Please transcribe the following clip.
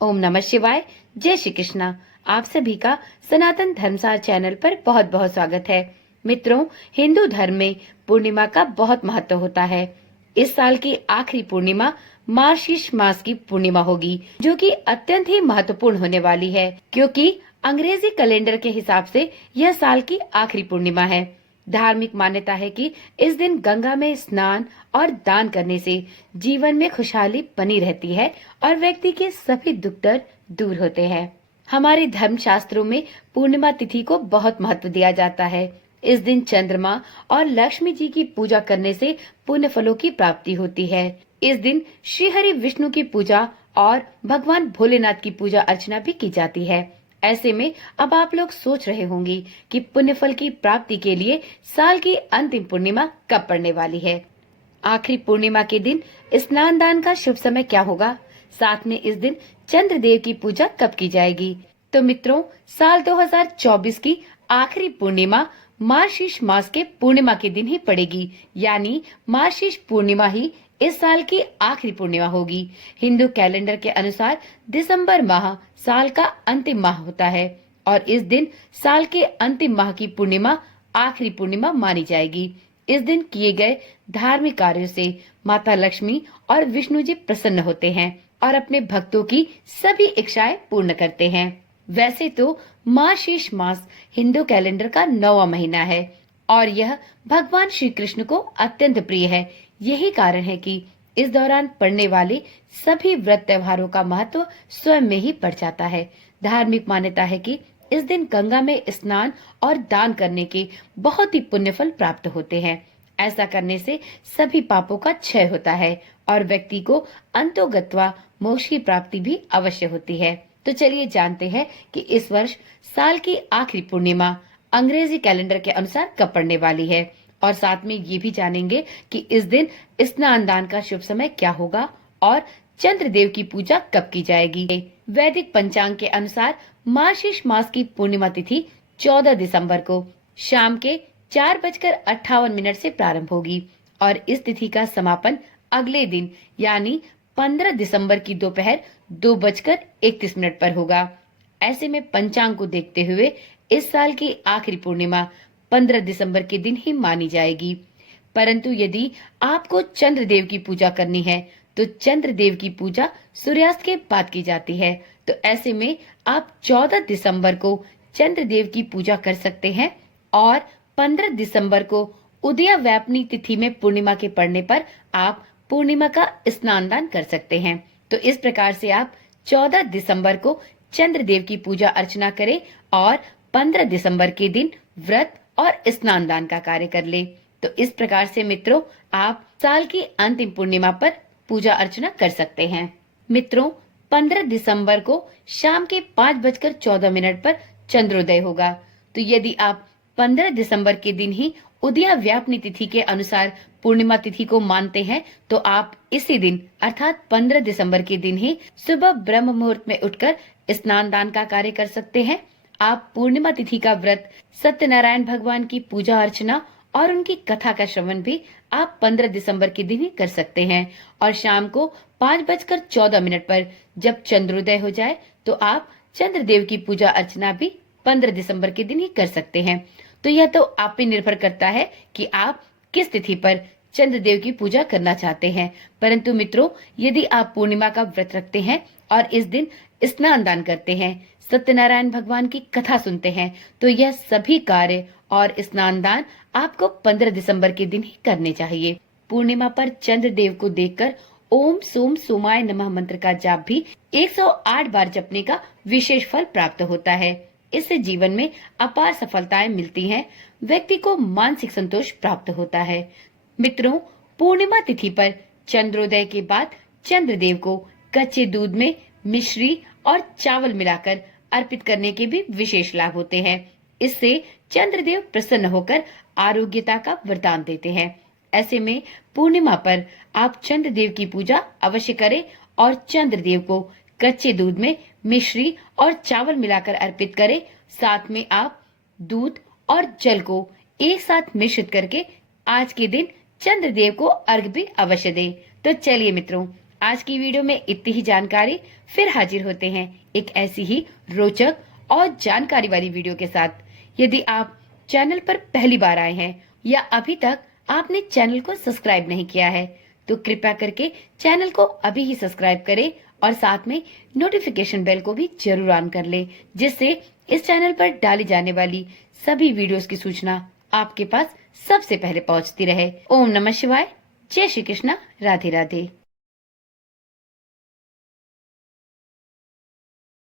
ओम नमः शिवाय। जय श्री कृष्णा। आप सभी का सनातन धर्मसार चैनल पर बहुत बहुत स्वागत है। मित्रों, हिंदू धर्म में पूर्णिमा का बहुत महत्व होता है। इस साल की आखिरी पूर्णिमा मार्गशीर्ष मास की पूर्णिमा होगी, जो कि अत्यंत ही महत्वपूर्ण होने वाली है, क्योंकि अंग्रेजी कैलेंडर के हिसाब से यह साल की आखिरी पूर्णिमा है। धार्मिक मान्यता है कि इस दिन गंगा में स्नान और दान करने से जीवन में खुशहाली बनी रहती है और व्यक्ति के सभी दुख दर्द दूर होते हैं। हमारे धर्म शास्त्रों में पूर्णिमा तिथि को बहुत महत्व दिया जाता है। इस दिन चंद्रमा और लक्ष्मी जी की पूजा करने से पुण्य फलों की प्राप्ति होती है। इस दिन श्री हरि विष्णु की पूजा और भगवान भोलेनाथ की पूजा अर्चना भी की जाती है। ऐसे में अब आप लोग सोच रहे होंगे कि पुण्य फल की प्राप्ति के लिए साल की अंतिम पूर्णिमा कब पड़ने वाली है। आखिरी पूर्णिमा के दिन स्नान दान का शुभ समय क्या होगा, साथ में इस दिन चंद्रदेव की पूजा कब की जाएगी। तो मित्रों, साल 2024 की आखिरी पूर्णिमा मार्गशीर्ष मास के पूर्णिमा के दिन ही पड़ेगी, यानी मार्गशीर्ष पूर्णिमा ही इस साल की आखिरी पूर्णिमा होगी। हिंदू कैलेंडर के अनुसार दिसंबर माह साल का अंतिम माह होता है और इस दिन साल के अंतिम माह की पूर्णिमा आखिरी पूर्णिमा मानी जाएगी। इस दिन किए गए धार्मिक कार्यों से माता लक्ष्मी और विष्णु जी प्रसन्न होते हैं और अपने भक्तों की सभी इच्छाएं पूर्ण करते हैं। वैसे तो मार्गशीर्ष मास हिंदू कैलेंडर का 9वां महीना है और यह भगवान श्री कृष्ण को अत्यंत प्रिय है। यही कारण है कि इस दौरान पड़ने वाले सभी व्रत त्योहारों का महत्व स्वयं में ही बढ़ जाता है। धार्मिक मान्यता है कि इस दिन गंगा में स्नान और दान करने के बहुत ही पुण्य फल प्राप्त होते हैं। ऐसा करने से सभी पापों का क्षय होता है और व्यक्ति को अंतोगत्वा मोक्ष की प्राप्ति भी अवश्य होती है। तो चलिए जानते हैं कि इस वर्ष साल की आखिरी पूर्णिमा अंग्रेजी कैलेंडर के अनुसार कब पड़ने वाली है और साथ में ये भी जानेंगे कि इस दिन स्नान दान का शुभ समय क्या होगा और चंद्रदेव की पूजा कब की जाएगी। वैदिक पंचांग के अनुसार मार्गशीर्ष मास की पूर्णिमा तिथि 14 दिसंबर को शाम के 4:58 से प्रारंभ होगी और इस तिथि का समापन अगले दिन यानी 15 दिसंबर की दोपहर 2:31 पर होगा। ऐसे में पंचांग को देखते हुए इस साल की आखिरी पूर्णिमा 15 दिसंबर के दिन ही मानी जाएगी। परंतु यदि आपको चंद्रदेव की पूजा करनी है तो चंद्रदेव की पूजा सूर्यास्त के बाद की जाती है। तो ऐसे में आप 14 दिसंबर को चंद्रदेव की पूजा कर सकते हैं और 15 दिसंबर को उदया व्यापनी तिथि में पूर्णिमा के पड़ने पर आप पूर्णिमा का स्नान दान कर सकते हैं। तो इस प्रकार से आप 14 दिसंबर को चंद्रदेव की पूजा अर्चना करें और 15 दिसंबर के दिन व्रत और स्नान दान का कार्य कर ले। तो इस प्रकार से मित्रों, आप साल की अंतिम पूर्णिमा पर पूजा अर्चना कर सकते हैं। मित्रों, 15 दिसंबर को शाम के 5:14 पर चंद्रोदय होगा। तो यदि आप 15 दिसंबर के दिन ही उदया व्यापनी तिथि के अनुसार पूर्णिमा तिथि को मानते हैं तो आप इसी दिन अर्थात 15 दिसंबर के दिन ही सुबह ब्रह्म मुहूर्त में उठकर स्नान दान का कार्य कर सकते हैं। आप पूर्णिमा तिथि का व्रत, सत्यनारायण भगवान की पूजा अर्चना और उनकी कथा का श्रवण भी आप 15 दिसंबर के दिन ही कर सकते हैं और शाम को 5:14 पर जब चंद्रोदय हो जाए तो आप चंद्रदेव की पूजा अर्चना भी 15 दिसंबर के दिन ही कर सकते हैं। तो यह तो आप पे निर्भर करता है कि आप किस तिथि पर चंद्रदेव की पूजा करना चाहते हैं। परंतु मित्रों, यदि आप पूर्णिमा का व्रत रखते हैं और इस दिन स्नान दान करते हैं, सत्यनारायण भगवान की कथा सुनते हैं, तो यह सभी कार्य और स्नान दान आपको 15 दिसंबर के दिन ही करने चाहिए। पूर्णिमा पर चंद्रदेव को देखकर ओम सोम सोमाय नमः मंत्र का जाप भी 108 बार जपने का विशेष फल प्राप्त होता है। इससे जीवन में अपार सफलताएं मिलती हैं, व्यक्ति को मानसिक संतोष प्राप्त होता है। मित्रों, पूर्णिमा तिथि पर चंद्रोदय के बाद चंद्रदेव को कच्चे दूध में मिश्री और चावल मिलाकर अर्पित करने के भी विशेष लाभ होते हैं। इससे चंद्रदेव प्रसन्न होकर आरोग्यता का वरदान देते हैं। ऐसे में पूर्णिमा पर आप चंद्रदेव की पूजा अवश्य करें और चंद्रदेव को कच्चे दूध में मिश्री और चावल मिलाकर अर्पित करें। साथ में आप दूध और जल को एक साथ मिश्रित करके आज के दिन चंद्रदेव को अर्घ भी अवश्य दें। तो चलिए मित्रों, आज की वीडियो में इतनी ही जानकारी। फिर हाजिर होते हैं एक ऐसी ही रोचक और जानकारी वाली वीडियो के साथ। यदि आप चैनल पर पहली बार आए हैं या अभी तक आपने चैनल को सब्सक्राइब नहीं किया है तो कृपया करके चैनल को अभी ही सब्सक्राइब करें और साथ में नोटिफिकेशन बेल को भी जरूर ऑन कर लें, जिससे इस चैनल पर डाली जाने वाली सभी वीडियोस की सूचना आपके पास सबसे पहले पहुंचती रहे। ओम नमः शिवाय। जय श्री कृष्णा। राधे राधे।